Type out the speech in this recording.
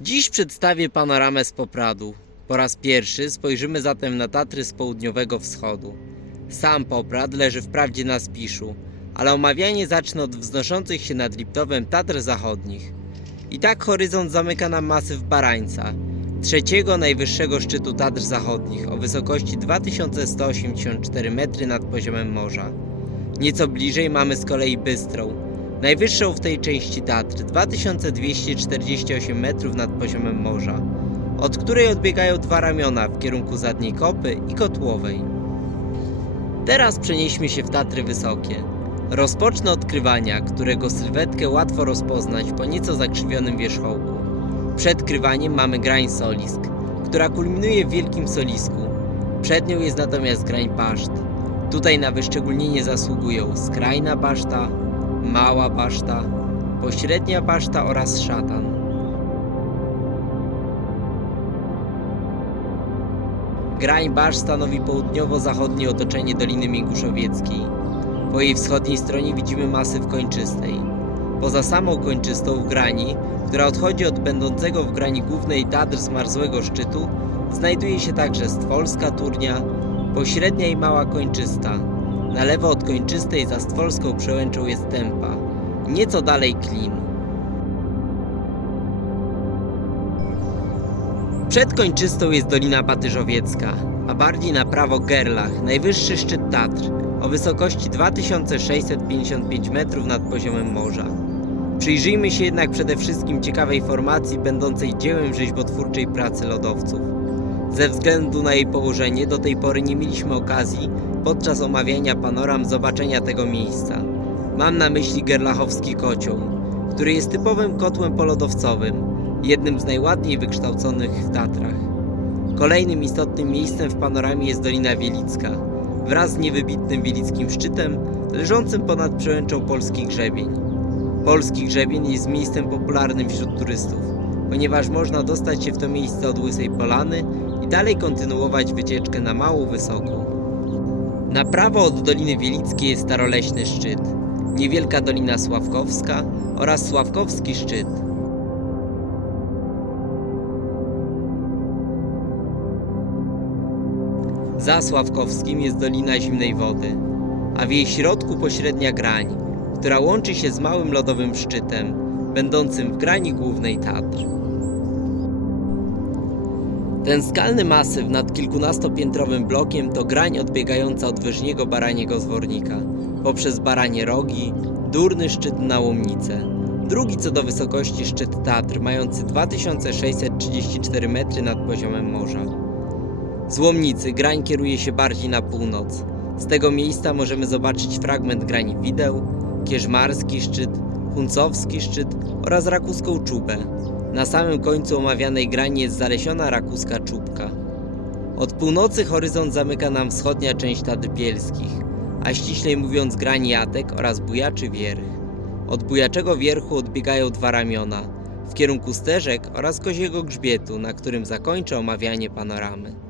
Dziś przedstawię panoramę z Popradu. Po raz pierwszy spojrzymy zatem na Tatry z południowego wschodu. Sam Poprad leży wprawdzie na Spiszu, ale omawianie zacznę od wznoszących się nad Liptowem Tatr Zachodnich. I tak horyzont zamyka nam masyw Barańca, trzeciego najwyższego szczytu Tatr Zachodnich o wysokości 2184 metry nad poziomem morza. Nieco bliżej mamy z kolei Bystrą, najwyższą w tej części Tatr 2248 metrów nad poziomem morza, od której odbiegają dwa ramiona w kierunku Zadniej Kopy i Kotłowej. Teraz przenieśmy się w Tatry Wysokie. Rozpocznę od Krywania, którego sylwetkę łatwo rozpoznać po nieco zakrzywionym wierzchołku. Przed Krywaniem mamy grań Solisk, która kulminuje w Wielkim Solisku. Przed nią jest natomiast grań Paszt. Tutaj na wyszczególnienie zasługują skrajna baszta, mała baszta, pośrednia baszta oraz szatan. Grań Basz stanowi południowo-zachodnie otoczenie Doliny Minguszowieckiej. Po jej wschodniej stronie widzimy masyw kończystej. Poza samą kończystą w grani, która odchodzi od będącego w grani głównej Tatr zmarzłego szczytu, znajduje się także Stwolska Turnia, pośrednia i mała kończysta. Na lewo od kończystej za Stwolską przełęczą jest Tempa, nieco dalej Klin. Przed kończystą jest Dolina Batyżowiecka, a bardziej na prawo Gerlach, najwyższy szczyt Tatr, o wysokości 2655 metrów nad poziomem morza. Przyjrzyjmy się jednak przede wszystkim ciekawej formacji będącej dziełem rzeźbotwórczej pracy lodowców. Ze względu na jej położenie do tej pory nie mieliśmy okazji podczas omawiania panoram zobaczenia tego miejsca. Mam na myśli Gerlachowski Kocioł, który jest typowym kotłem polodowcowym, jednym z najładniej wykształconych w Tatrach. Kolejnym istotnym miejscem w panoramie jest Dolina Wielicka, wraz z niewybitnym wielickim szczytem leżącym ponad przełęczą Polski Grzebień. Polski Grzebień jest miejscem popularnym wśród turystów, ponieważ można dostać się w to miejsce od Łysej Polany i dalej kontynuować wycieczkę na Małą Wysoką. Na prawo od Doliny Wielickiej jest staroleśny szczyt, niewielka Dolina Sławkowska oraz Sławkowski szczyt. Za Sławkowskim jest Dolina Zimnej Wody, a w jej środku pośrednia grań, która łączy się z małym lodowym szczytem, będącym w grani głównej Tatr. Ten skalny masyw nad kilkunastopiętrowym blokiem to grań odbiegająca od wyżniego baraniego zwornika, poprzez baranie rogi, durny szczyt na Łomnicę. Drugi co do wysokości szczyt Tatr, mający 2634 metry nad poziomem morza. Z Łomnicy grań kieruje się bardziej na północ. Z tego miejsca możemy zobaczyć fragment grań Wideł, Kierzmarski szczyt, Huncowski szczyt oraz Rakuską Czubę. Na samym końcu omawianej grani jest zalesiona Rakuska Czubka. Od północy horyzont zamyka nam wschodnia część Tatr Bielskich, a ściślej mówiąc grań Jatek oraz Bujaczy Wierch. Od Bujaczego Wierchu odbiegają dwa ramiona, w kierunku Sterzek oraz Koziego Grzbietu, na którym zakończę omawianie panoramy.